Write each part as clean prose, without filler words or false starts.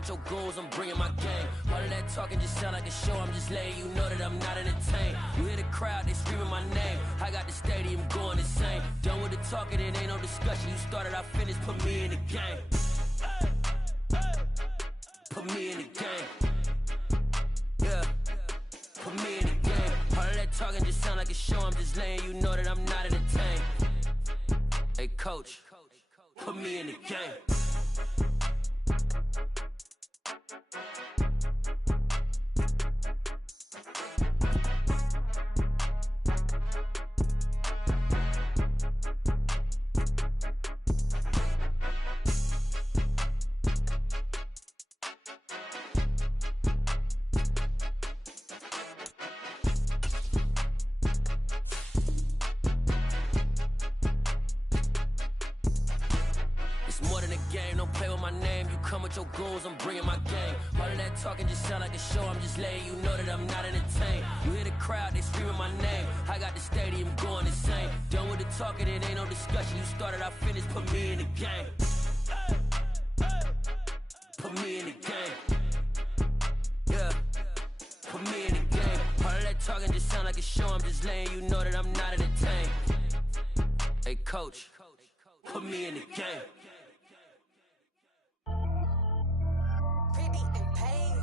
with your goals, I'm bringing my game. All of that talking just sound like a show, I'm just letting you know that I'm not entertained. You hear the crowd, they screaming my name. I got the stadium going insane. Done with the talking, it ain't no discussion. You started, I finished, put me in the game. Put me in the game. Yeah, put me in the game. All of that talking just sound like a show, I'm just letting you know that I'm not entertained. Hey coach, put me in the game. More than a game, don't play with my name. You come with your goons, I'm bringing my game. All of that talking just sound like a show, I'm just letting you know that I'm not entertained. You hear the crowd, they screaming my name. I got the stadium going insane. Done with the talking, it ain't no discussion. You started, I finished, put me in the game. Put me in the game. Yeah, put me in the game. All of that talking just sound like a show, I'm just letting you know that I'm not entertained. Hey coach, put me in the game. Pretty and paid.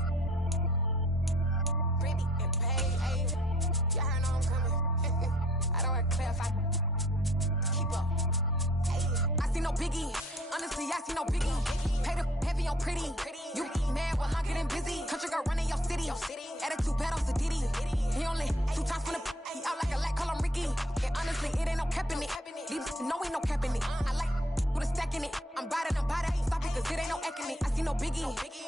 Pretty and paid, ayy. Y'all heard I'm coming. I don't want to clarify. Keep up. Ayy. I see no biggie. Honestly, I see no biggie. Pay the heavy on pretty. You mad, well, I'm getting busy. Country girl running your city. Attitude bad on Sadidi. He only 2 times from the he out like a lack, call him Ricky. And honestly, it ain't no cap in it. These know ain't no cap in it. I like with a stack in it. I'm bad, stop it, cause it ain't no eck in it. I see no biggie.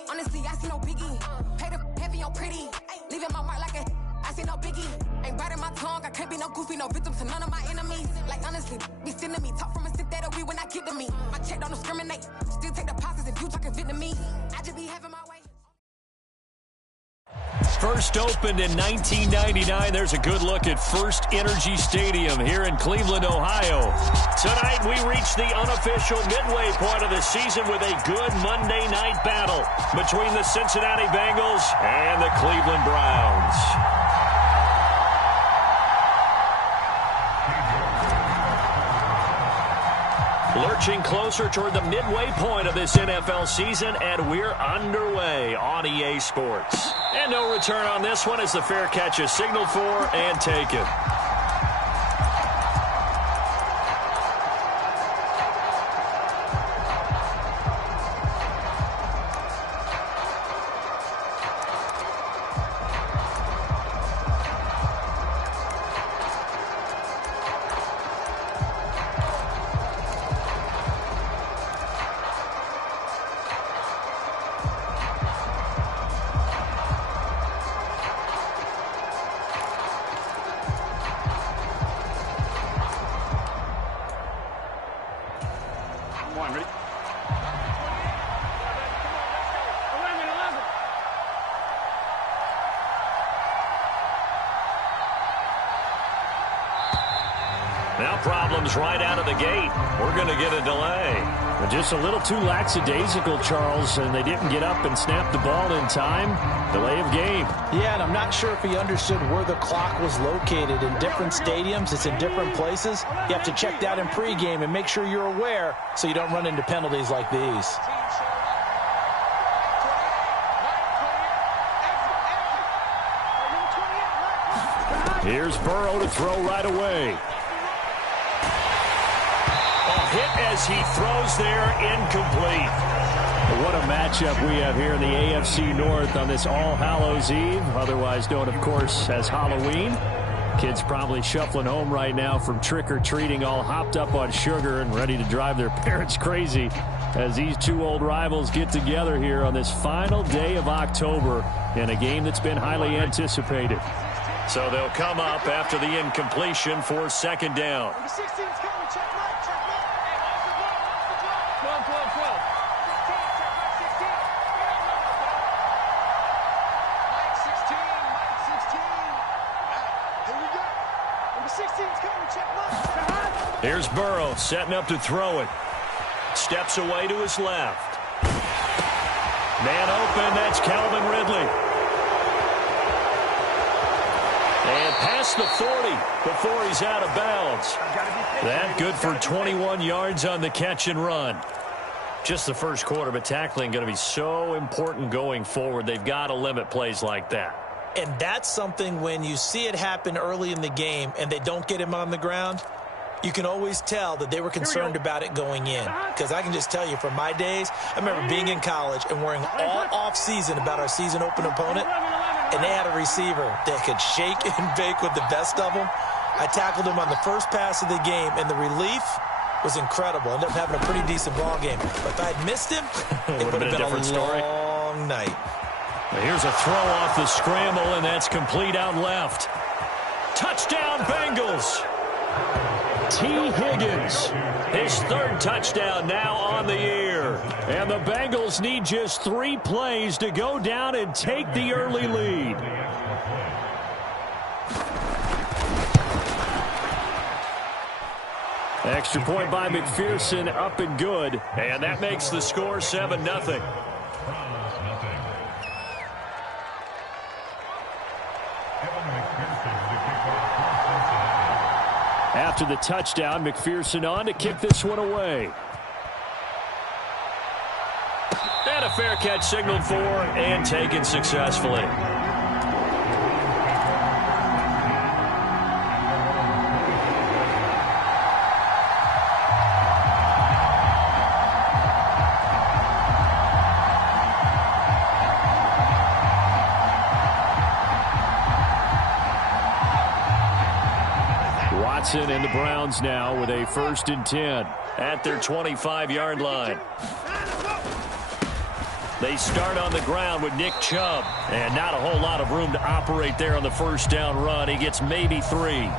Honestly, I see no biggie. Pay the heavy on pretty. Leaving my mark like a I see no biggie. Ain't biting my tongue, I can't be no goofy, no victim to none of my enemies. Like honestly, be sending me talk from a sit that we when I get to me. My check don't discriminate. Still take deposits if you talking Vietnamese. I just be having my way. First opened in 1999. There's a good look at First Energy Stadium here in Cleveland, Ohio. Tonight we reach the unofficial midway point of the season with a good Monday night battle between the Cincinnati Bengals and the Cleveland Browns. Lurching closer toward the midway point of this NFL season, and we're underway on EA Sports. And no return on this one as the fair catch is signaled for and taken. Now problems right out of the gate. We're going to get a delay. Well, just a little too lackadaisical, Charles, and they didn't get up and snap the ball in time. Delay of game. Yeah, and I'm not sure if he understood where the clock was located. In different stadiums, it's in different places. You have to check that in pregame and make sure you're aware so you don't run into penalties like these. Here's Burrow to throw right away. Hit as he throws there, incomplete. What a matchup we have here in the AFC North on this All Hallows Eve, otherwise known, of course, as Halloween. Kids probably shuffling home right now from trick-or-treating, all hopped up on sugar and ready to drive their parents crazy as these two old rivals get together here on this final day of October in a game that's been highly anticipated. So they'll come up after the incompletion for second down. Here's Burrow setting up to throw it. Steps away to his left. Man open, that's Calvin Ridley. And past the 40 before he's out of bounds. That good for 21 yards on the catch and run. Just the first quarter, but tackling going to be so important going forward. They've got to limit plays like that. And that's something when you see it happen early in the game and they don't get him on the ground, you can always tell that they were concerned about it going in. Because I can just tell you from my days, I remember being in college and worrying all off-season about our season open opponent, and they had a receiver that could shake and bake with the best of them. I tackled him on the first pass of the game, and the relief was incredible. Ended up having a pretty decent ball game. But if I had missed him, it would have been a long night. Well, here's a throw off the scramble, and that's complete out left. Touchdown, Bengals. T. Higgins, his third touchdown now on the year. And the Bengals need just 3 plays to go down and take the early lead. Extra point by McPherson, up and good. And that makes the score 7-0. After the touchdown, McPherson on to kick this one away. And a fair catch signaled for and taken successfully. Watson and the Browns now with a 1st and 10 at their 25-yard line. They start on the ground with Nick Chubb, and not a whole lot of room to operate there on the first down run. He gets maybe 3. And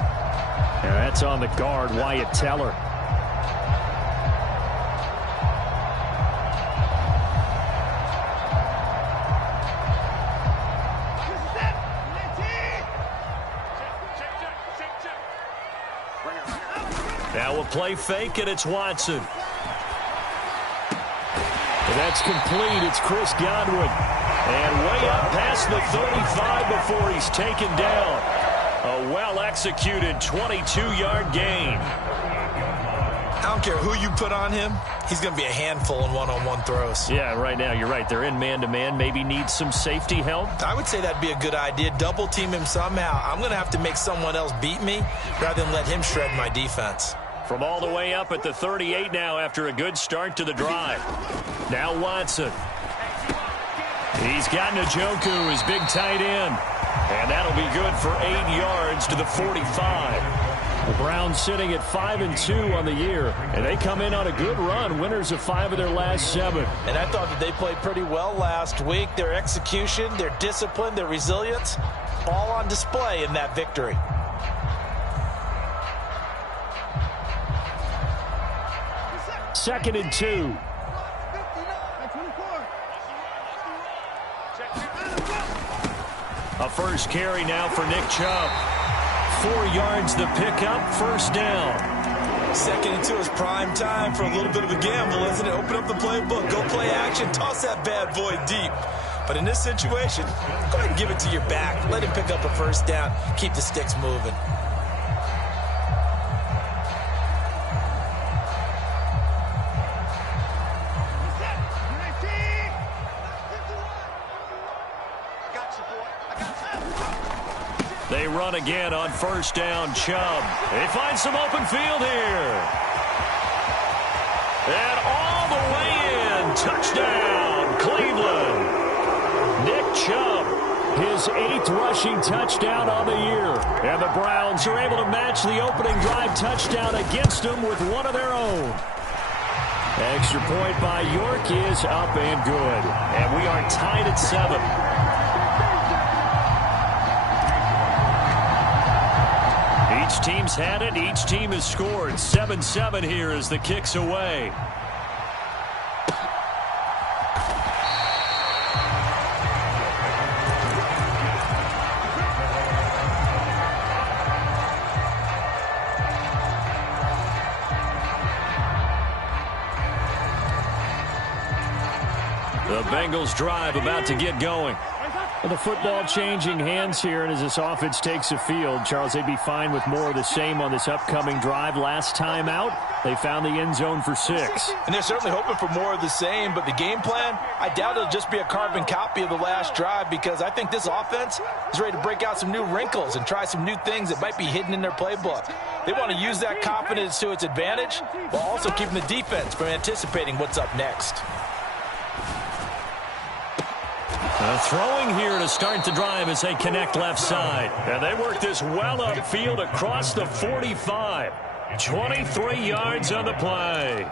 that's on the guard, Wyatt Teller. Now a play fake, and it's Watson. And that's complete. It's Chris Godwin. And way up past the 35 before he's taken down. A well-executed 22-yard gain. I don't care who you put on him. He's going to be a handful in one-on-one throws. Yeah, right now, you're right. They're in man-to-man. Maybe need some safety help. I would say that'd be a good idea. Double team him somehow. I'm going to have to make someone else beat me rather than let him shred my defense. From all the way up at the 38 now after a good start to the drive. Now Watson. He's got Njoku, his big tight end. And that'll be good for 8 yards to the 45. The Browns sitting at 5-2 on the year. And they come in on a good run, winners of 5 of their last 7. And I thought that they played pretty well last week. Their execution, their discipline, their resilience, all on display in that victory. Second and 2. A first carry now for Nick Chubb. 4 yards the pickup, first down. Second and 2 is prime time for a little bit of a gamble, isn't it? Open up the playbook, go play action, toss that bad boy deep. But in this situation, go ahead and give it to your back. Let him pick up a first down, keep the sticks moving. They run again on first down, Chubb. They find some open field here. And all the way in. Touchdown, Cleveland. Nick Chubb, his 8th rushing touchdown on the year. And the Browns are able to match the opening drive touchdown against them with one of their own. Extra point by York is up and good. And we are tied at 7. Each team's had it. Each team has scored. 7-7 here as the kick's away. The Bengals drive about to get going. The football changing hands here, and as this offense takes the field, Charles, they'd be fine with more of the same on this upcoming drive. Last time out, they found the end zone for 6. And they're certainly hoping for more of the same, but the game plan, I doubt it'll just be a carbon copy of the last drive, because I think this offense is ready to break out some new wrinkles and try some new things that might be hidden in their playbook. They want to use that confidence to its advantage while also keeping the defense from anticipating what's up next. Throwing here to start the drive as they connect left side. And they work this well upfield across the 45. 23 yards on the play.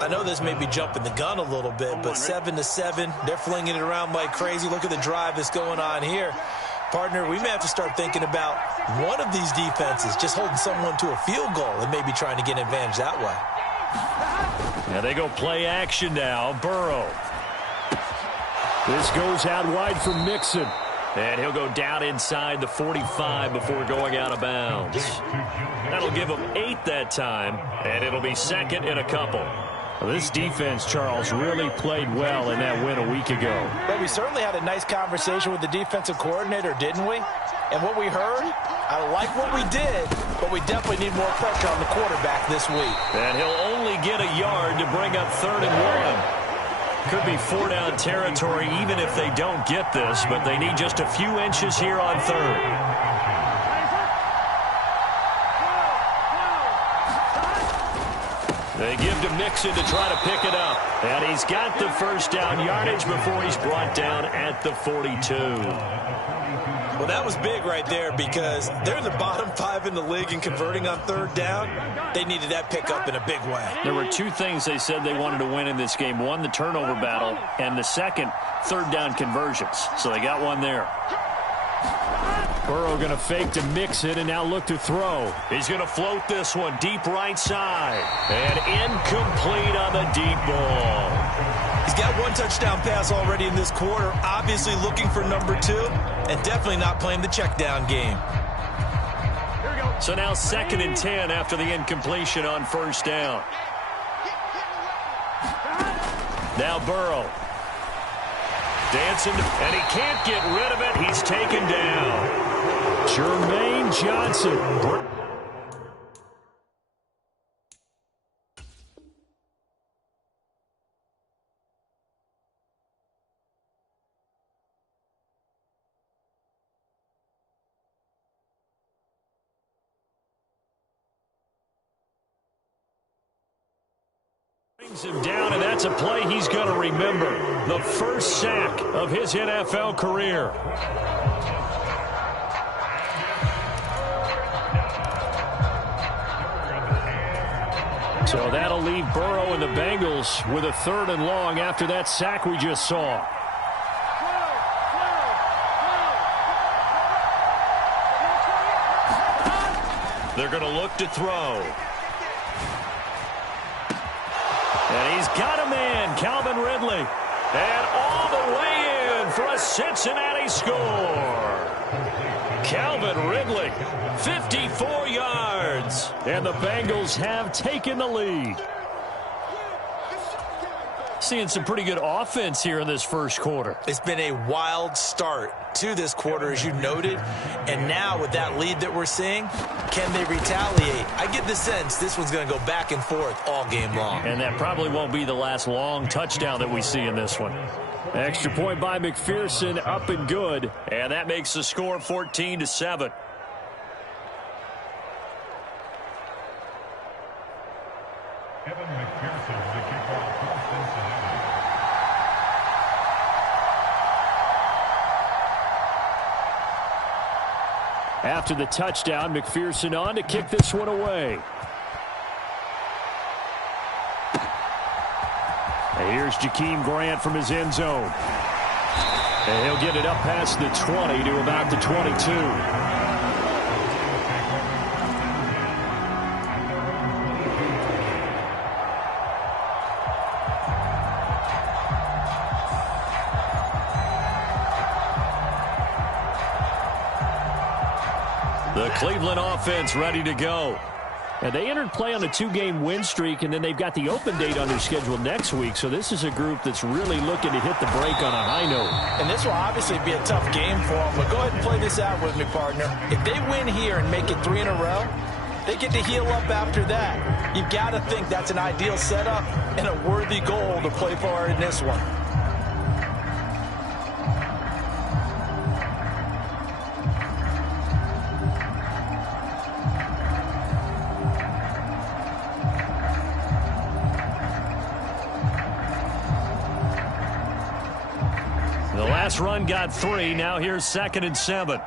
I know this may be jumping the gun a little bit, but 7-7, they're flinging it around like crazy. Look at the drive that's going on here. Partner, we may have to start thinking about one of these defenses just holding someone to a field goal and maybe trying to get an advantage that way. Now they go play action now. Burrow. This goes out wide for Mixon. And he'll go down inside the 45 before going out of bounds. That'll give him 8 that time, and it'll be second in a couple. Well, this defense, Charles, really played well in that win a week ago. Well, we certainly had a nice conversation with the defensive coordinator, didn't we? And what we heard, I like what we did, but we definitely need more pressure on the quarterback this week. And he'll only get a yard to bring up 3rd and 1. Could be 4-down territory even if they don't get this, but they need just a few inches here on 3rd. They give to Mixon to try to pick it up. And he's got the first down yardage before he's brought down at the 42. Well, that was big right there because they're in the bottom 5 in the league in converting on 3rd down. They needed that pickup in a big way. There were 2 things they said they wanted to win in this game. One, the turnover battle, and the second, 3rd down conversions. So they got one there. Burrow going to fake to Mixon and now look to throw. He's going to float this one deep right side. And incomplete on the deep ball. He's got 1 touchdown pass already in this quarter, obviously looking for number 2, and definitely not playing the check down game. So now 2nd and 10 after the incompletion on 1st down. Now Burrow. Dancing, and he can't get rid of it. He's taken down. Jermaine Johnson. Brings him down, and that's a play he's going to remember. The first sack of his NFL career. So that'll leave Burrow and the Bengals with a 3rd and long after that sack we just saw. They're going to look to throw. And he's got a man, Calvin Ridley. And all the way in for a Cincinnati score. Calvin Ridley, 54 yards. And the Bengals have taken the lead. Seeing some pretty good offense here in this first quarter. It's been a wild start to this quarter, as you noted. And now with that lead that we're seeing, can they retaliate? I get the sense this one's going to go back and forth all game long. And that probably won't be the last long touchdown that we see in this one. Extra point by McPherson, up and good. And that makes the score 14-7. After the touchdown, McPherson on to kick this one away. And here's Jakeem Grant from his end zone. And he'll get it up past the 20 to about the 22. The Cleveland offense ready to go. And they entered play on a 2-game win streak, and then they've got the open date on their schedule next week. So this is a group that's really looking to hit the break on a high note. And this will obviously be a tough game for them. But go ahead and play this out with me, partner. If they win here and make it 3 in a row, they get to heal up after that. You've got to think that's an ideal setup and a worthy goal to play for in this one. The last run got 3. Now here's 2nd and 7.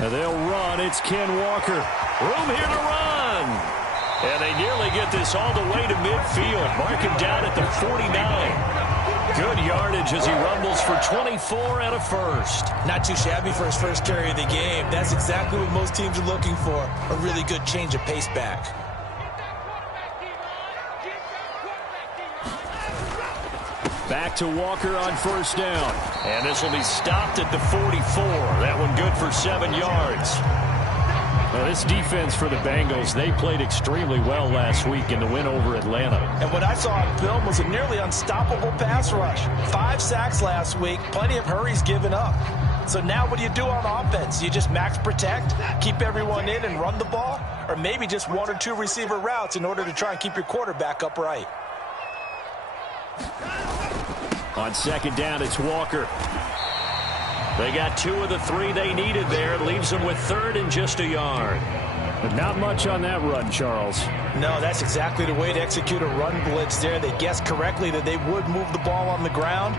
And they'll run. It's Ken Walker. Room here to run. And they nearly get this all the way to midfield. Mark him down at the 49. Good yardage as he rumbles for 24 and a first. Not too shabby for his first carry of the game. That's exactly what most teams are looking for. A really good change of pace back. Back to Walker on 1st down. And this will be stopped at the 44. That one good for 7 yards. Well, this defense for the Bengals, they played extremely well last week in the win over Atlanta. And what I saw on film was a nearly unstoppable pass rush. 5 sacks last week, plenty of hurries given up. So now what do you do on offense? You just max protect, keep everyone in and run the ball? Or maybe just 1 or 2 receiver routes in order to try and keep your quarterback upright? On 2nd down, it's Walker. They got 2 of the 3 they needed there. It leaves them with 3rd and just a yard. But not much on that run, Charles. No, that's exactly the way to execute a run blitz there. They guessed correctly that they would move the ball on the ground,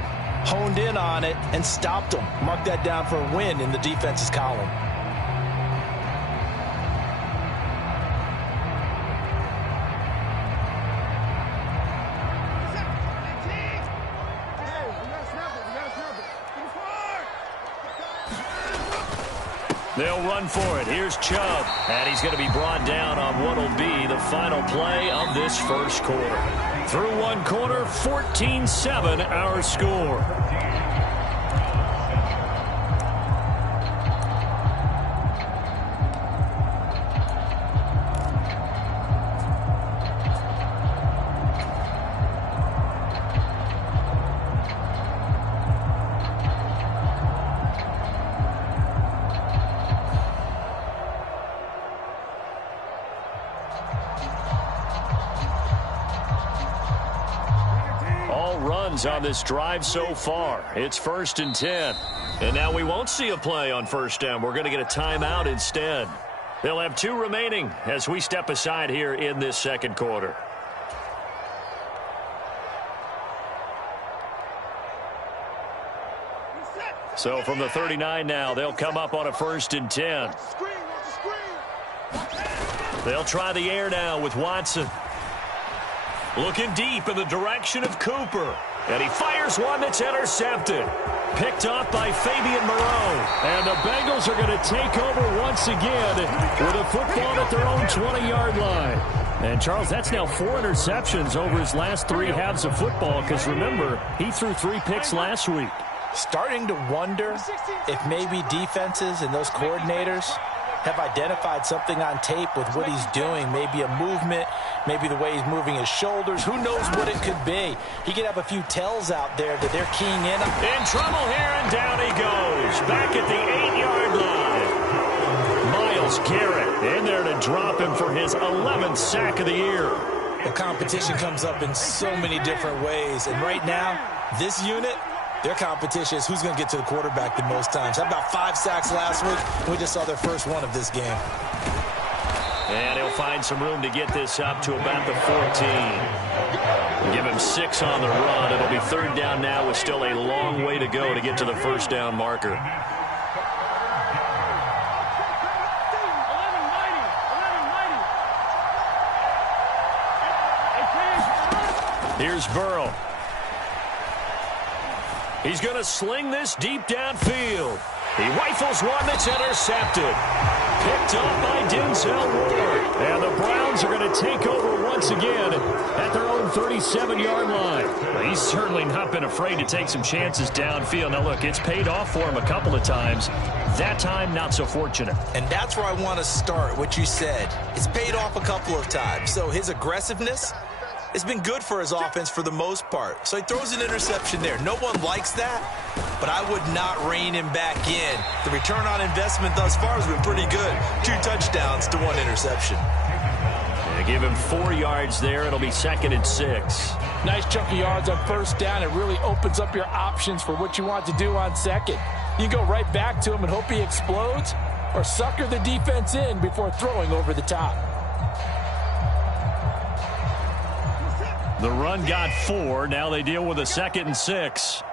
honed in on it, and stopped them. Mark that down for a win in the defense's column. They'll run for it. Here's Chubb. And he's going to be brought down on what will be the final play of this first quarter. Through 1 quarter, 14-7 our score. On this drive so far. It's 1st and 10. And now we won't see a play on 1st down. We're going to get a timeout instead. They'll have 2 remaining as we step aside here in this 2nd quarter. So from the 39 now, they'll come up on a 1st and 10. They'll try the air now with Watson. Looking deep in the direction of Cooper. And he fires one that's intercepted. Picked off by Fabian Moreau. And the Bengals are going to take over once again with a football at their own 20-yard line. And, Charles, that's now 4 interceptions over his last 3 halves of football because, remember, he threw 3 picks last week. Starting to wonder if maybe defenses and those coordinators have identified something on tape with what he's doing. Maybe a movement, maybe the way he's moving his shoulders. Who knows what it could be? He could have a few tells out there that they're keying in. In trouble here, and down he goes. Back at the 8-yard line. Myles Garrett in there to drop him for his 11th sack of the year. The competition comes up in so many different ways. And right now, this unit, their competition is who's going to get to the quarterback the most times. How about 5 sacks last week? We just saw their first one of this game. And he'll find some room to get this up to about the 14. Give him 6 on the run. It'll be 3rd down now with still a long way to go to get to the 1st down marker. Here's Burrow. He's going to sling this deep downfield. He rifles one that's intercepted. Picked up by Denzel Ward. And the Browns Bengals are going to take over once again at their own 37-yard line. Well, he's certainly not been afraid to take some chances downfield. Now, look, it's paid off for him a couple of times. That time, not so fortunate. And that's where I want to start, what you said. It's paid off a couple of times. So his aggressiveness has been good for his offense for the most part. So he throws an interception there. No one likes that, but I would not rein him back in. The return on investment thus far has been pretty good. 2 touchdowns to 1 interception. They give him 4 yards there. It'll be 2nd and 6. Nice chunk of yards on first down. It really opens up your options for what you want to do on second. You go right back to him and hope he explodes, or sucker the defense in before throwing over the top. The run got 4. Now they deal with a 2nd and 6.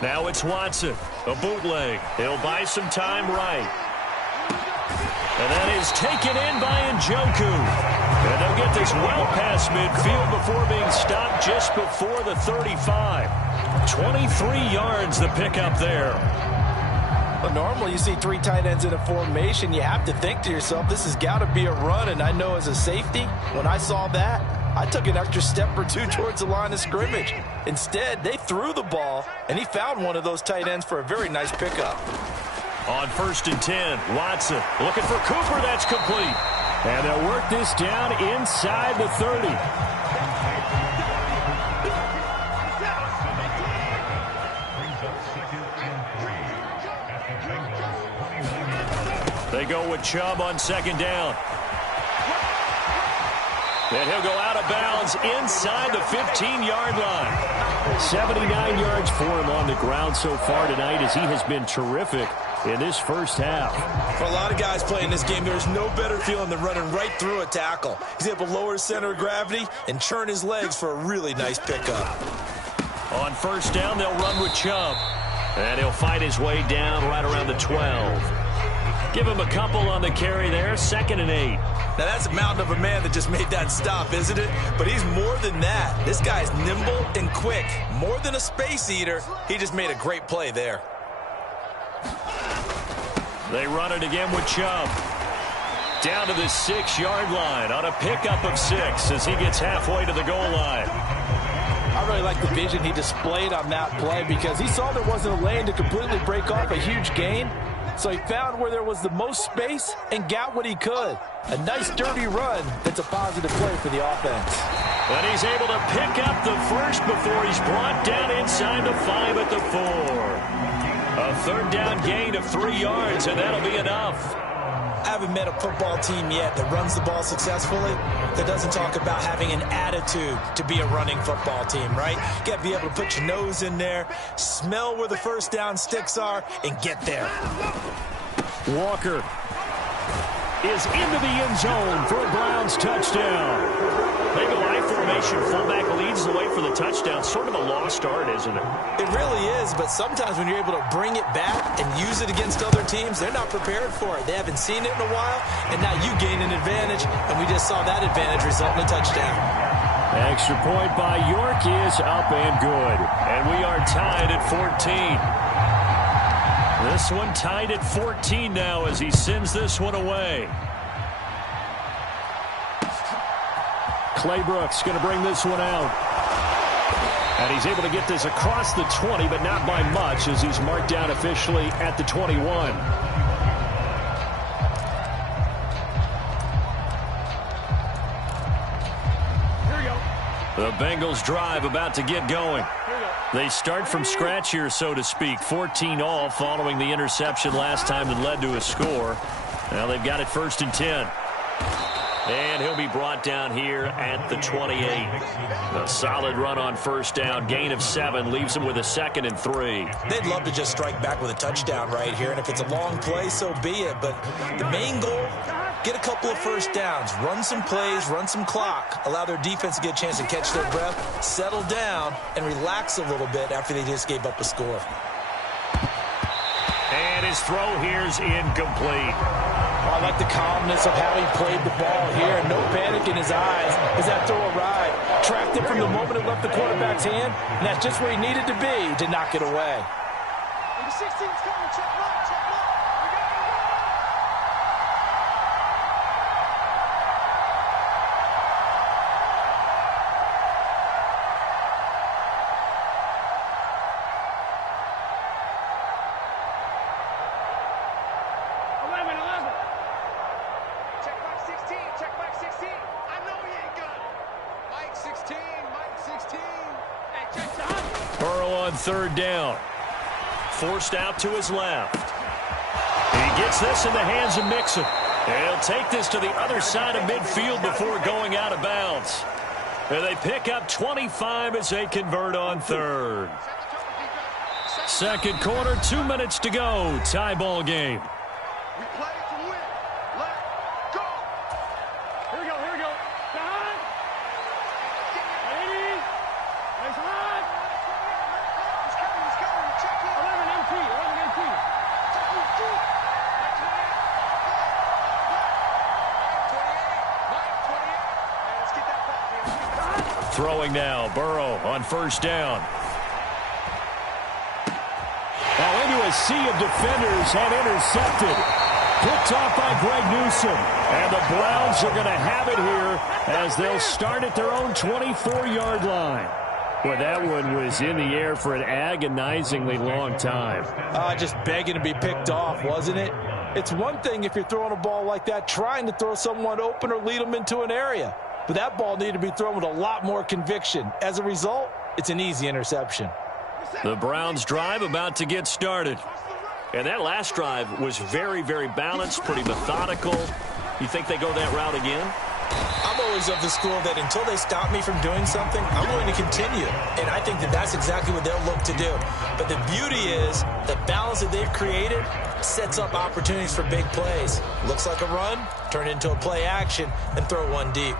Now it's Watson. A bootleg. He'll buy some time right. And that is taken in by Njoku. And they'll get this well past midfield before being stopped just before the 35. 23 yards the pickup there. But normally you see 3 tight ends in a formation. You have to think to yourself, this has got to be a run. And I know as a safety, when I saw that, I took an extra step or 2 towards the line of scrimmage. Instead, they threw the ball, and he found one of those tight ends for a very nice pickup. On 1st and 10, Watson looking for Cooper. That's complete. And they'll work this down inside the 30. They go with Chubb on 2nd down. And he'll go out of bounds inside the 15-yard line. 79 yards for him on the ground so far tonight as he has been terrific in this first half. For a lot of guys playing this game, there's no better feeling than running right through a tackle. He's able to lower his center of gravity and churn his legs for a really nice pickup. On 1st down, they'll run with Chubb. And he'll fight his way down right around the 12. Give him a couple on the carry there. 2nd and 8. Now, that's a mountain of a man that just made that stop, isn't it? But he's more than that. This guy's nimble and quick. More than a space eater, he just made a great play there. They run it again with Chubb. Down to the 6-yard line on a pickup of 6 as he gets halfway to the goal line. I really like the vision he displayed on that play because he saw there wasn't a lane to completely break off a huge gain. So he found where there was the most space and got what he could. A nice, dirty run that's a positive play for the offense. And he's able to pick up the first before he's brought down inside the 5 at the 4. A 3rd down gain of 3 yards, and that'll be enough. I haven't met a football team yet that runs the ball successfully that doesn't talk about having an attitude to be a running football team, right? You got to be able to put your nose in there, smell where the first down sticks are, and get there. Walker is into the end zone for a Browns touchdown. They go I formation. Fullback leads the way for the touchdown. Sort of a lost art, isn't it? It really is, but sometimes when you're able to bring it back and use it against other teams, they're not prepared for it. They haven't seen it in a while, and now you gain an advantage, and we just saw that advantage result in a touchdown. Extra point by York is up and good. And we are tied at 14. This one tied at 14 now as he sends this one away. Claybrook's going to bring this one out. And he's able to get this across the 20, but not by much as he's marked down officially at the 21. The Bengals drive about to get going. They start from scratch here, so to speak. 14 all following the interception last time that led to a score. Now they've got it 1st and 10. And he'll be brought down here at the 28. A solid run on 1st down. Gain of 7 leaves him with a 2nd and 3. They'd love to just strike back with a touchdown right here. And if it's a long play, so be it. But the main goal, get a couple of first downs. Run some plays, run some clock. Allow their defense to get a chance to catch their breath, settle down, and relax a little bit after they just gave up a score. And his throw here's incomplete. I like the calmness of how he played the ball here. No panic in his eyes as that throw arrived. Tracked it from the moment it left the quarterback's hand, and that's just where he needed to be to knock it away. Burrow on third down. Forced out to his left. He gets this in the hands of Mixon. He'll take this to the other side of midfield before going out of bounds. And they pick up 25 as they convert on third. Second quarter, 2 minutes to go. Tie ball game. We play to win. Let's go. Here we go. Here we go. Down. Ready. Nice hot. He's coming. He's coming. Check it. 11 MT. 11 MT. Let's get that ball. Throwing now. Burrow on first down. Now into a sea of defenders and intercepted. Picked off by Greg Newsome. And the Browns are going to have it here as they'll start at their own 24-yard line. Well, that one was in the air for an agonizingly long time. Just begging to be picked off, wasn't it? It's one thing if you're throwing a ball like that, trying to throw someone open or lead them into an area. But that ball needed to be thrown with a lot more conviction. As a result, it's an easy interception. The Browns drive about to get started. And that last drive was very, very balanced, pretty methodical. You think they go that route again? I'm always of the school that until they stop me from doing something, I'm going to continue. And I think that that's exactly what they'll look to do. But the beauty is the balance that they've created sets up opportunities for big plays. Looks like a run, turn it into a play action, and throw one deep.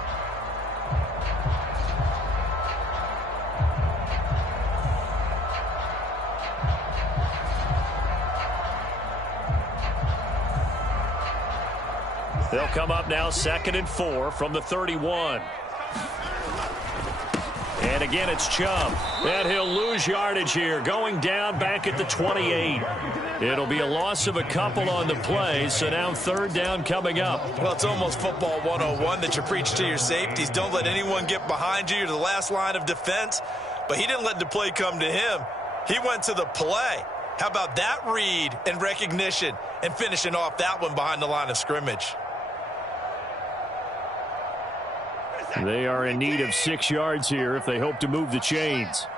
They'll come up now 2nd and 4 from the 31. And again, it's Chubb. And he'll lose yardage here, going down back at the 28. It'll be a loss of a couple on the play, so now third down coming up. Well, it's almost football 101 that you preach to your safeties. Don't let anyone get behind you. You're the last line of defense. But he didn't let the play come to him. He went to the play. How about that read and recognition and finishing off that one behind the line of scrimmage? They are in need of 6 yards here if they hope to move the chains.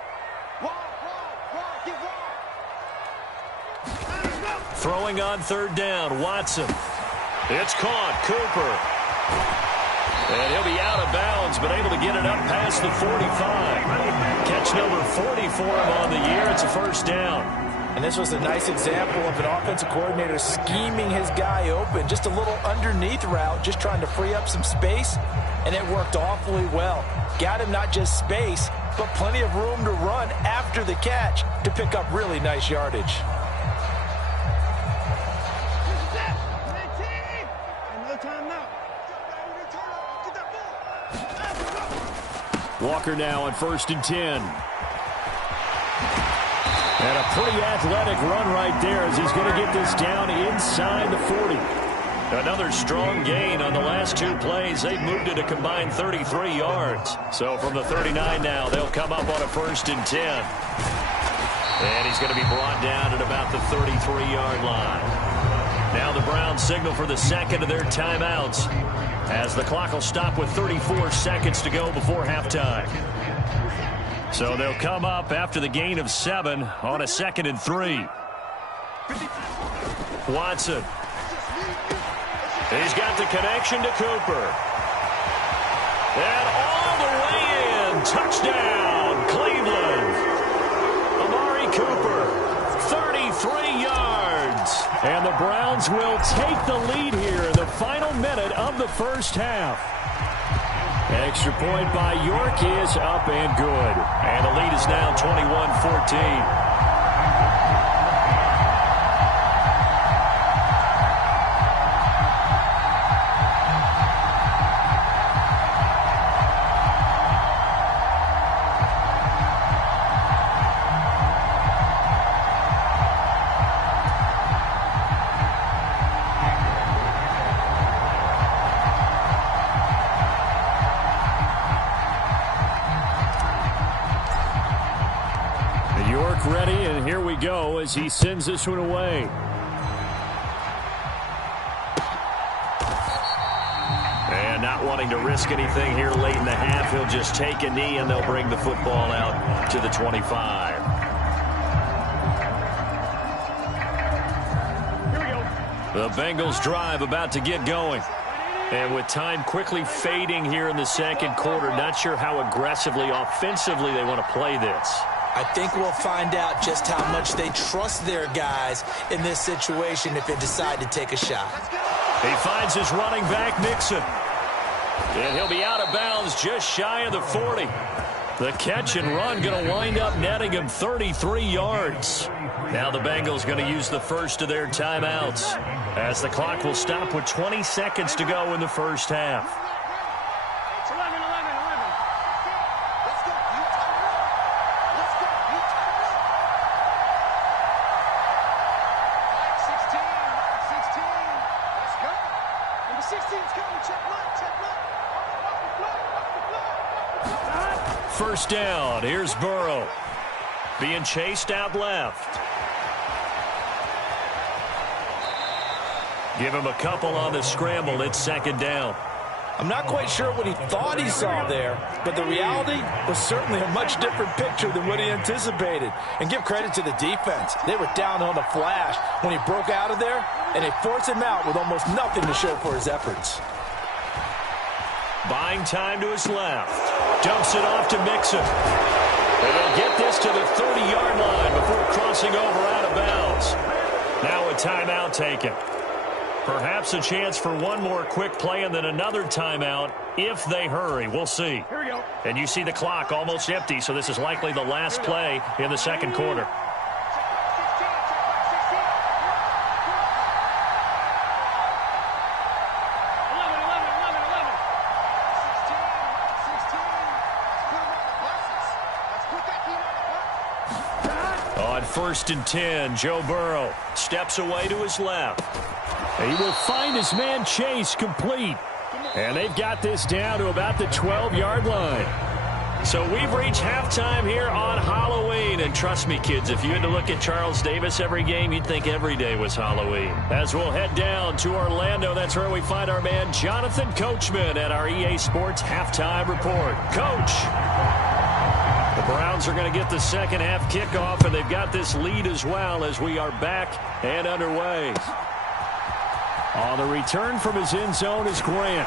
Throwing on third down, Watson. It's caught, Cooper. And he'll be out of bounds, but able to get it up past the 45. Catch number 40 for him on the year. It's a first down. And this was a nice example of an offensive coordinator scheming his guy open. Just a little underneath route, just trying to free up some space. And it worked awfully well. Got him not just space, but plenty of room to run after the catch to pick up really nice yardage. Walker now on 1st and 10. And a pretty athletic run right there as he's going to get this down inside the 40. Another strong gain on the last 2 plays. They've moved it a combined 33 yards. So from the 39 now, they'll come up on a 1st and 10. And he's going to be brought down at about the 33-yard line. Now the Browns signal for the second of their timeouts as the clock will stop with 34 seconds to go before halftime. So they'll come up after the gain of 7 on a 2nd and 3. Watson. He's got the connection to Cooper. And all the way in. Touchdown, Cleveland. Amari Cooper, 33 yards. And the Browns will take the lead here in the final minute of the first half. Extra point by York is up and good. And the lead is now 21-14. Ready, and here we go as he sends this one away. And not wanting to risk anything here late in the half. He'll just take a knee, and they'll bring the football out to the 25. The Bengals drive about to get going. And with time quickly fading here in the second quarter, not sure how aggressively, offensively they want to play this. I think we'll find out just how much they trust their guys in this situation if they decide to take a shot. He finds his running back, Mixon. And he'll be out of bounds just shy of the 40. The catch and run going to wind up netting him 33 yards. Now the Bengals going to use the first of their timeouts, as the clock will stop with 20 seconds to go in the first half. It's 11. Let's go. Let's go. 16. Let's go. Number 16's coming. Check left. First down. Here's Burrow. Being chased out left. Give him a couple on the scramble. It's second down. I'm not quite sure what he thought he saw there, but the reality was certainly a much different picture than what he anticipated. And give credit to the defense. They were down on the flash when he broke out of there, and they forced him out with almost nothing to show for his efforts. Buying time to his left. Dumps it off to Mixon. And they'll get this to the 30-yard line before crossing over out of bounds. Now a timeout taken. Perhaps a chance for one more quick play and then another timeout if they hurry. We'll see. Here we go. And you see the clock almost empty, so this is likely the last play in the second quarter. On 1st and 10, Joe Burrow steps away to his left. He will find his man Chase complete. And they've got this down to about the 12-yard line. So we've reached halftime here on Halloween. And trust me, kids, if you had to look at Charles Davis every game, you'd think every day was Halloween. As we'll head down to Orlando, that's where we find our man Jonathan Coachman at our EA Sports Halftime Report. Coach, the Browns are going to get the second half kickoff, and they've got this lead as well as we are back and underway. On the return from his end zone is Grant.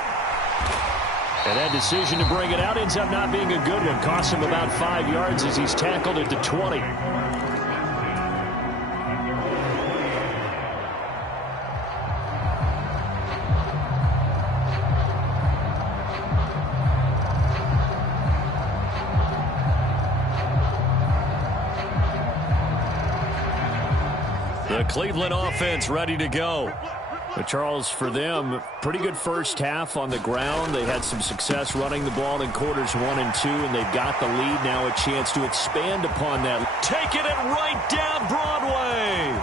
And that decision to bring it out ends up not being a good one. Costs him about 5 yards as he's tackled at the 20. The Cleveland offense ready to go. But Charles, for them, pretty good first half on the ground. They had some success running the ball in quarters 1 and 2, and they've got the lead now, a chance to expand upon that. Taking it right down Broadway.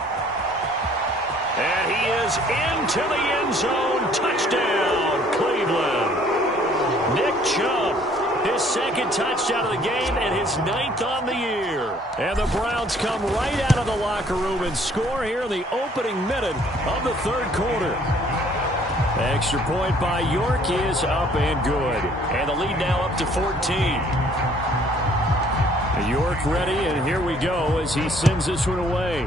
And he is into the end zone. Touchdown, Cleveland. Nick Chubb, his second touchdown of the game and his 9th on the year. And the Browns come right out of the locker room and score here in the opening minute of the third quarter. Extra point by York is up and good. And the lead now up to 14. York ready, and here we go as he sends this one away.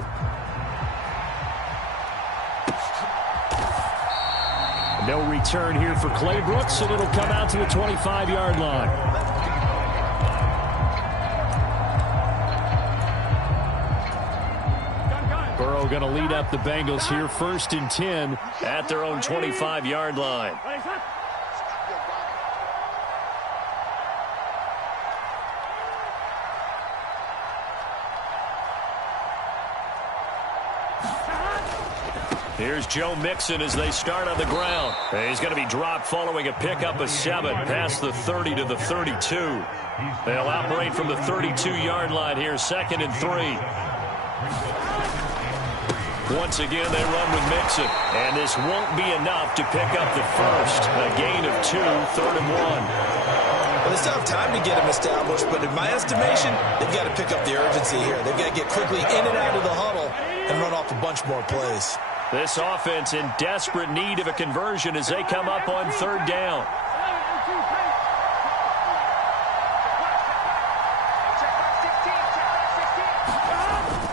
No return here for Clay Brooks, and it'll come out to the 25-yard line. Burrow going to lead up the Bengals here, 1st and 10 at their own 25-yard line. Here's Joe Mixon as they start on the ground. He's going to be dropped following a pickup of 7 past the 30 to the 32. They'll operate from the 32-yard line here, 2nd and 3. Once again, they run with Mixon. And this won't be enough to pick up the first. A gain of 2, 3rd and 1. Well, they still have time to get him established, but in my estimation, they've got to pick up the urgency here. They've got to get quickly in and out of the huddle and run off a bunch more plays. This offense in desperate need of a conversion as they come up on 3rd down.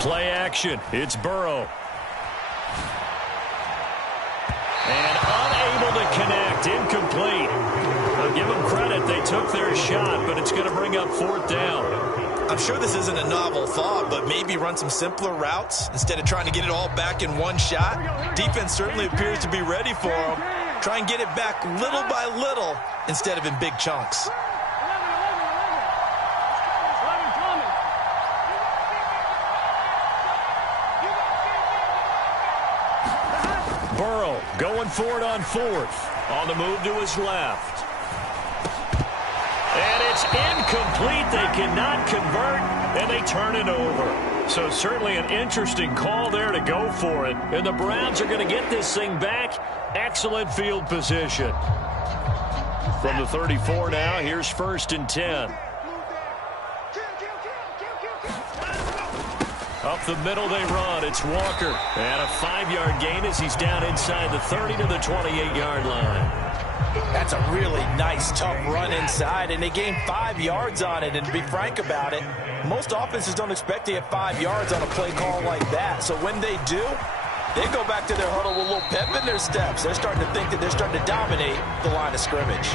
Play action. It's Burrow. And unable to connect. Incomplete. I'll give them credit. They took their shot, but it's going to bring up 4th down. I'm sure this isn't a novel thought, but maybe run some simpler routes instead of trying to get it all back in one shot. Defense certainly appears to be ready for them. Try and get it back little by little instead of in big chunks. Burrow going for it on 4th. On the move to his left. And it's incomplete. They cannot convert, and they turn it over. So certainly an interesting call there to go for it. And the Browns are going to get this thing back. Excellent field position. From the 34 now, here's 1st and 10. Up the middle they run. It's Walker. And a 5-yard gain as he's down inside the 30 to the 28-yard line. That's a really nice, tough run inside, and they gained 5 yards on it. And to be frank about it, most offenses don't expect to get 5 yards on a play call like that. So when they do, they go back to their huddle with a little pep in their steps. They're starting to think that they're starting to dominate the line of scrimmage.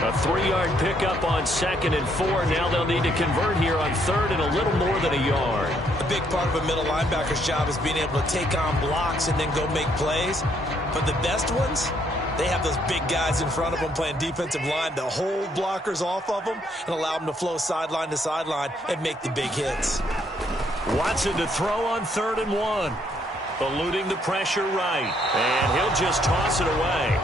A 3-yard pickup on 2nd and 4. Now they'll need to convert here on 3rd and a little more than a yard. A big part of a middle linebacker's job is being able to take on blocks and then go make plays. But the best ones, they have those big guys in front of them playing defensive line to hold blockers off of them and allow them to flow sideline to sideline and make the big hits. Watson to throw on 3rd and 1. Eluding the pressure right. And he'll just toss it away.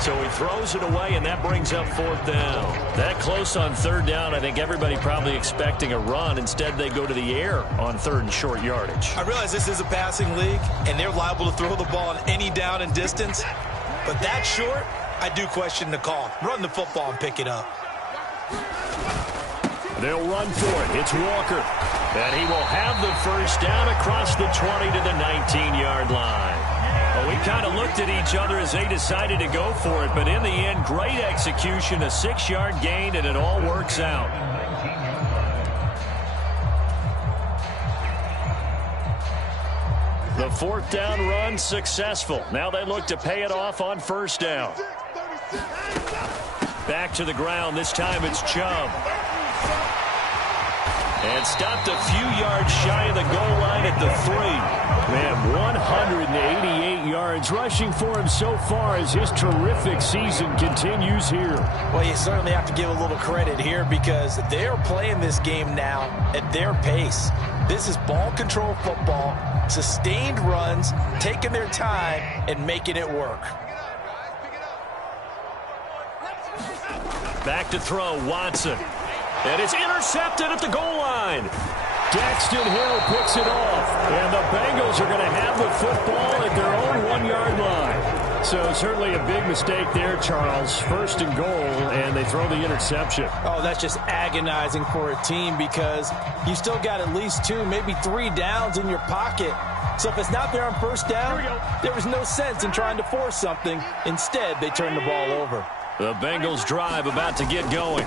So he throws it away, and that brings up 4th down. That close on 3rd down, I think everybody probably expecting a run. Instead, they go to the air on 3rd and short yardage. I realize this is a passing league, and they're liable to throw the ball on any down and distance. But that short, I do question the call. Run the football and pick it up. They'll run for it. It's Walker. And he will have the 1st down across the 20 to the 19-yard line. Well, we kind of looked at each other as they decided to go for it. But in the end, great execution, a 6-yard gain, and it all works out. The 4th down run successful. Now they look to pay it off on 1st down. Back to the ground. This time it's Chubb. And stopped a few yards shy of the goal line at the 3. Man, 188 yards rushing for him so far as his terrific season continues here. Well, you certainly have to give a little credit here because they're playing this game now at their pace. This is ball control football, sustained runs, taking their time, and making it work. Back to throw, Watson. And it's intercepted at the goal line. Daxton Hill picks it off. And the Bengals are going to have the football at their own 1-yard line. So certainly a big mistake there, Charles. 1st and goal, and they throw the interception. Oh, that's just agonizing for a team because you still got at least 2, maybe 3 downs in your pocket. So if it's not there on 1st down, there was no sense in trying to force something. Instead, they turn the ball over. The Bengals drive about to get going.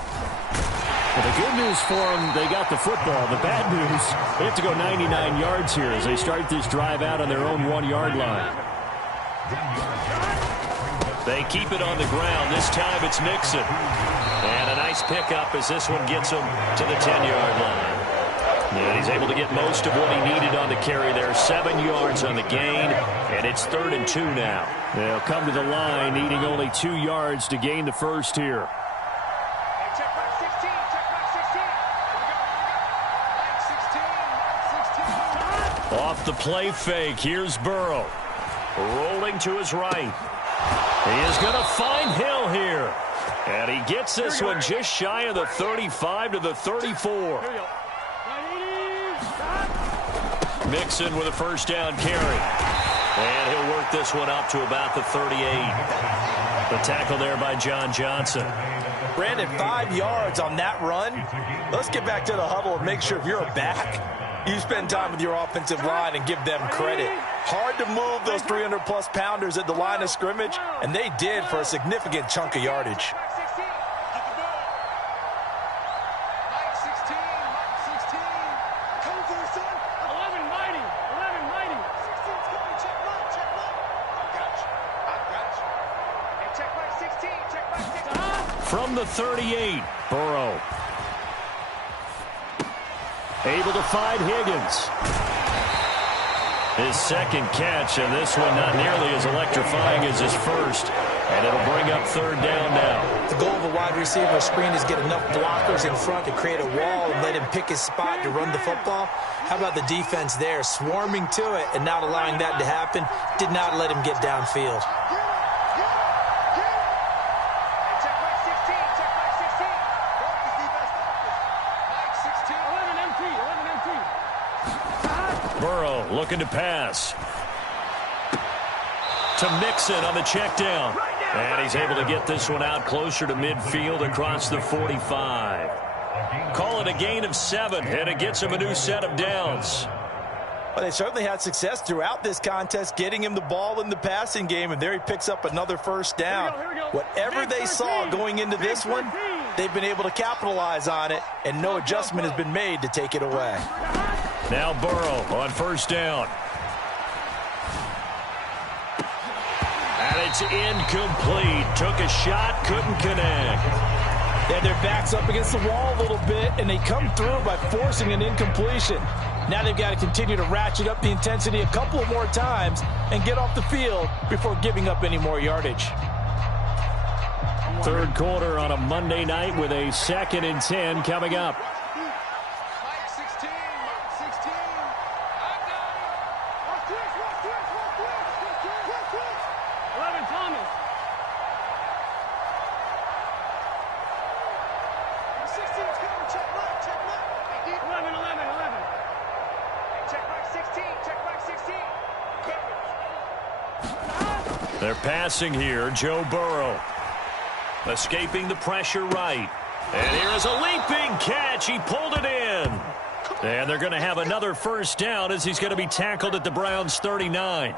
Well, the good news for them, they got the football. The bad news, they have to go 99 yards here as they start this drive out on their own 1-yard line. They keep it on the ground. This time it's Nixon. And a nice pickup as this one gets him to the 10-yard line. And he's able to get most of what he needed on the carry there. 7 yards on the gain, and it's 3rd and 2 now. They'll come to the line, needing only 2 yards to gain the 1st here. Off the play fake, here's Burrow. Rolling to his right. He is going to find Hill here. And he gets this one just shy of the 35 to the 34. Mixon with a 1st down carry. And he'll work this one up to about the 38. The tackle there by John Johnson. Brandon, 5 yards on that run. Let's get back to the huddle and make sure if you're a back, you spend time with your offensive line and give them credit. Hard to move those 300-plus pounders at the line of scrimmage, and they did for a significant chunk of yardage. From the 38, Burrow. Able to find Higgins. His second catch, and this one not nearly as electrifying as his first. And it'll bring up third down now. The goal of a wide receiver screen is get enough blockers in front to create a wall and let him pick his spot to run the football. How about the defense there, swarming to it and not allowing that to happen? Did not let him get downfield. Burrow looking to pass. To Mixon on the check down. And he's able to get this one out closer to midfield across the 45. Call it a gain of 7, and it gets him a new set of downs. Well, they certainly had success throughout this contest, getting him the ball in the passing game, and there he picks up another first down. Whatever they saw going into this one, they've been able to capitalize on it, and no adjustment has been made to take it away. Now Burrow on first down. And it's incomplete. Took a shot, couldn't connect. Yeah, their back's up against the wall a little bit, and they come through by forcing an incompletion. Now they've got to continue to ratchet up the intensity a couple of more times and get off the field before giving up any more yardage. Third quarter on a Monday night with a 2nd and 10 coming up. They're passing here, Joe Burrow. Escaping the pressure right. And here is a leaping catch. He pulled it in. And they're going to have another first down as he's going to be tackled at the Browns' 39.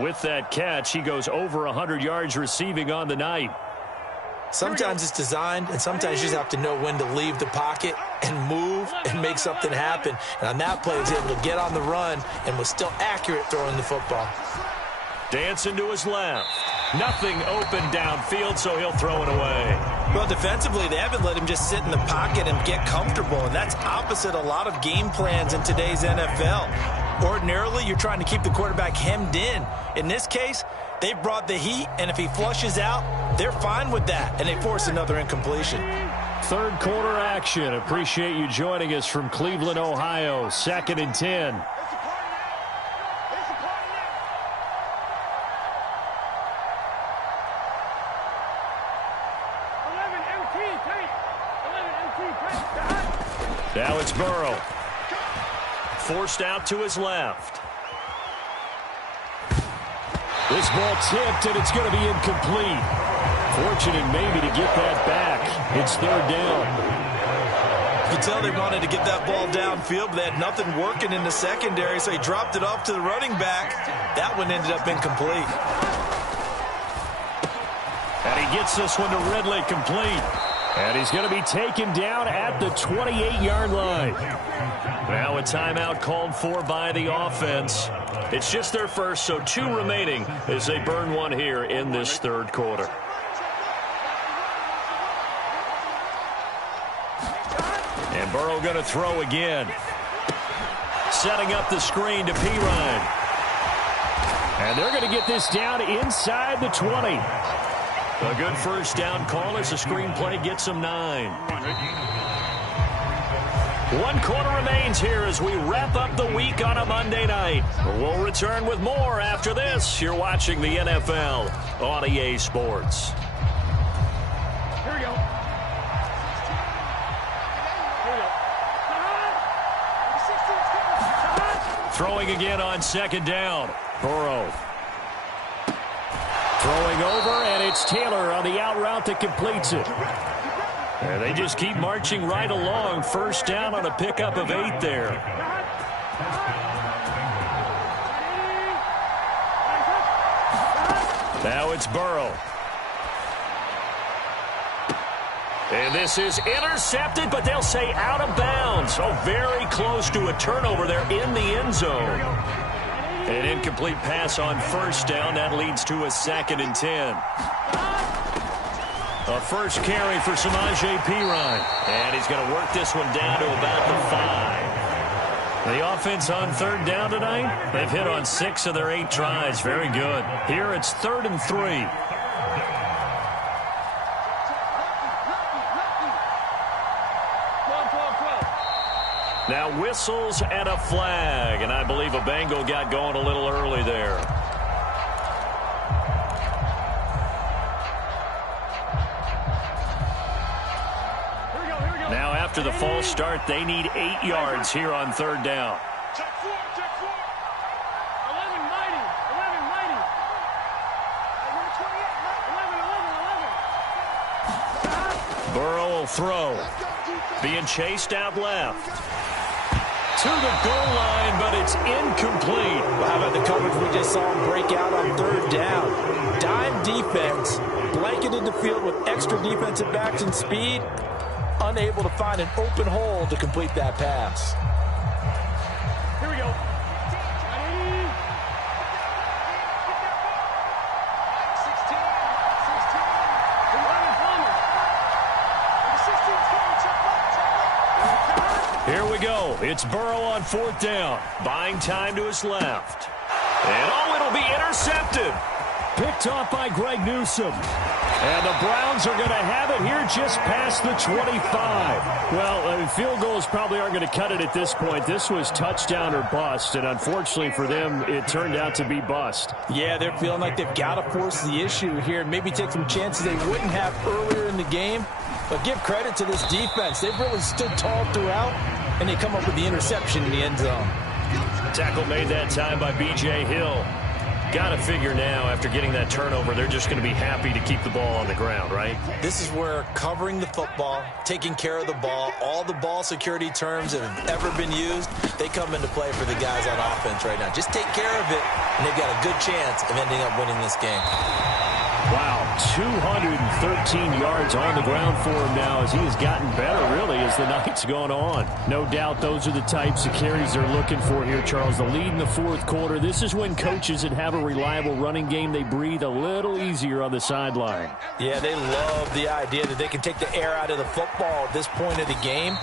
With that catch, he goes over 100 yards receiving on the night. Sometimes it's designed, and sometimes you just have to know when to leave the pocket and move and make something happen. And on that play, he was able to get on the run and was still accurate throwing the football. Dancing to his left. Nothing open downfield, so he'll throw it away. Well, defensively, they haven't let him just sit in the pocket and get comfortable, and that's opposite a lot of game plans in today's NFL. Ordinarily, you're trying to keep the quarterback hemmed in. In this case, they brought the heat, and if he flushes out, they're fine with that, and they force another incompletion. Third quarter action. Appreciate you joining us from Cleveland, Ohio. 2nd and 10. Now it's Burrow. Forced out to his left. This ball tipped, and it's going to be incomplete. Fortunate maybe to get that back. It's third down. You can tell they wanted to get that ball downfield, but they had nothing working in the secondary, so he dropped it off to the running back. That one ended up incomplete. And he gets this one to Ridley complete. And he's going to be taken down at the 28-yard line. Now a timeout called for by the offense. It's just their first, so 2 remaining as they burn one here in this third quarter. And Burrow going to throw again. Setting up the screen to Pirine. And they're going to get this down inside the 20. A good first down call as the screenplay gets them 9. 1 quarter remains here as we wrap up the week on a Monday night. We'll return with more after this. You're watching the NFL on EA Sports. Here we go. Throwing again on 2nd down. Burrow. Throwing over, and it's Taylor on the out route that completes it. And they just keep marching right along. First down on a pickup of 8 there. Now it's Burrow. And this is intercepted, but they'll say out of bounds. Oh, very close to a turnover there in the end zone. An incomplete pass on first down. That leads to a 2nd and 10. A first carry for Samaje Perine. And he's going to work this one down to about the 5. The offense on third down tonight, they've hit on 6 of their 8 tries. Very good. Here it's 3rd and 3. Now whistles and a flag, and I believe a Bengal got going a little early there. Now after the false start, they need 8 yards here on third down. Check 4. 11 mighty. 11 mighty. Number 28. 11. Burrow will throw. Being chased out left. To the goal line, but it's incomplete. Well, how about the coverage we just saw him break out on third down? Dime defense, blanketed the field with extra defensive backs and speed, unable to find an open hole to complete that pass. Here we go. 16. Here we go. It's Burrow on 4th down. Buying time to his left. And it'll be intercepted. Picked off by Greg Newsome. And the Browns are going to have it here just past the 25. Well, field goals probably aren't going to cut it at this point. This was touchdown or bust, and unfortunately for them, it turned out to be bust. Yeah, they're feeling like they've got to force the issue here and maybe take some chances they wouldn't have earlier in the game. But give credit to this defense. They've really stood tall throughout, and they come up with the interception in the end zone. Tackle made that time by B.J. Hill. Got to figure now, after getting that turnover, they're just going to be happy to keep the ball on the ground, right? This is where covering the football, taking care of the ball, all the ball security terms that have ever been used, they come into play for the guys on offense right now. Just take care of it, and they've got a good chance of ending up winning this game. Wow, 213 yards on the ground for him now as he has gotten better, really, as the night's gone on. No doubt those are the types of carries they're looking for here, Charles. The lead in the 4th quarter. This is when coaches that have a reliable running game, they breathe a little easier on the sideline. Yeah, they love the idea that they can take the air out of the football at this point of the game.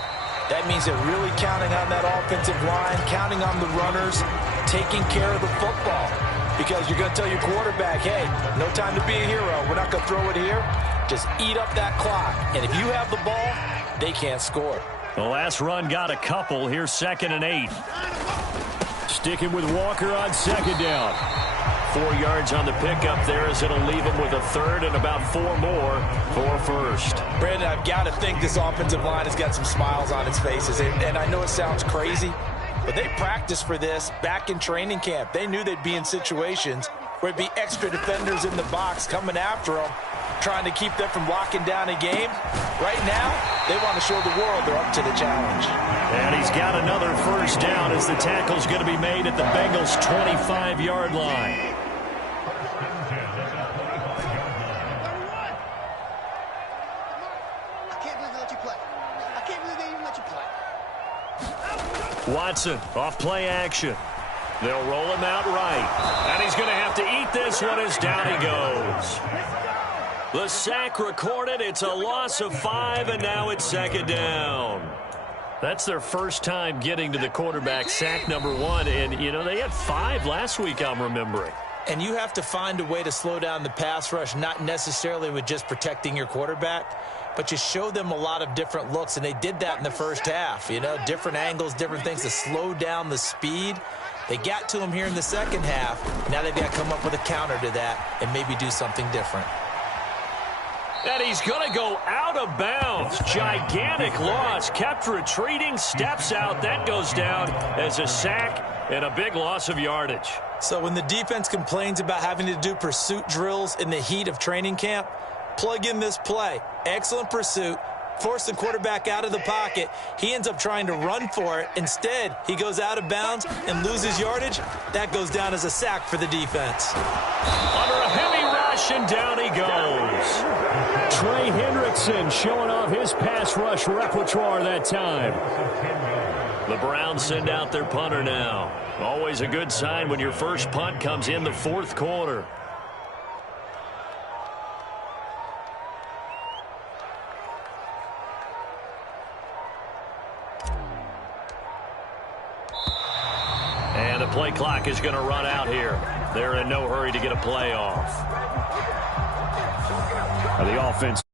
That means they're really counting on that offensive line, counting on the runners, taking care of the football. Because you're going to tell your quarterback, hey, no time to be a hero. We're not going to throw it here. Just eat up that clock. And if you have the ball, they can't score. The last run got a couple. Here's 2nd and 8. Sticking with Walker on 2nd down. 4 yards on the pickup there as it'll leave him with a 3rd and about 4 more for 1st. Brandon, I've got to think this offensive line has got some smiles on its faces. And I know it sounds crazy, but they practiced for this back in training camp. They knew they'd be in situations where it'd be extra defenders in the box coming after them, trying to keep them from locking down a game. Right now, they want to show the world they're up to the challenge. And he's got another 1st down as the tackle's going to be made at the Bengals' 25-yard line. Watson off play action. They'll roll him out right. And he's going to have to eat this one as down he goes. The sack recorded. It's a loss of 5, and now it's 2nd down. That's their first time getting to the quarterback, sack number 1. And, you know, they had 5 last week, I'm remembering. And you have to find a way to slow down the pass rush, not necessarily with just protecting your quarterback, but you show them a lot of different looks, and they did that in the first half. You know, different angles, different things to slow down the speed. They got to him here in the second half. Now they've got to come up with a counter to that and maybe do something different. And he's going to go out of bounds. Gigantic loss. Kept retreating, steps out. That goes down as a sack and a big loss of yardage. So when the defense complains about having to do pursuit drills in the heat of training camp, plug in this play. Excellent pursuit. Force the quarterback out of the pocket. He ends up trying to run for it. Instead, he goes out of bounds and loses yardage. That goes down as a sack for the defense. Under a heavy rush, and down he goes. Trey Hendrickson showing off his pass rush repertoire that time. The Browns send out their punter now. Always a good sign when your first punt comes in the 4th quarter. And the play clock is going to run out here. They're in no hurry to get a play off. The offense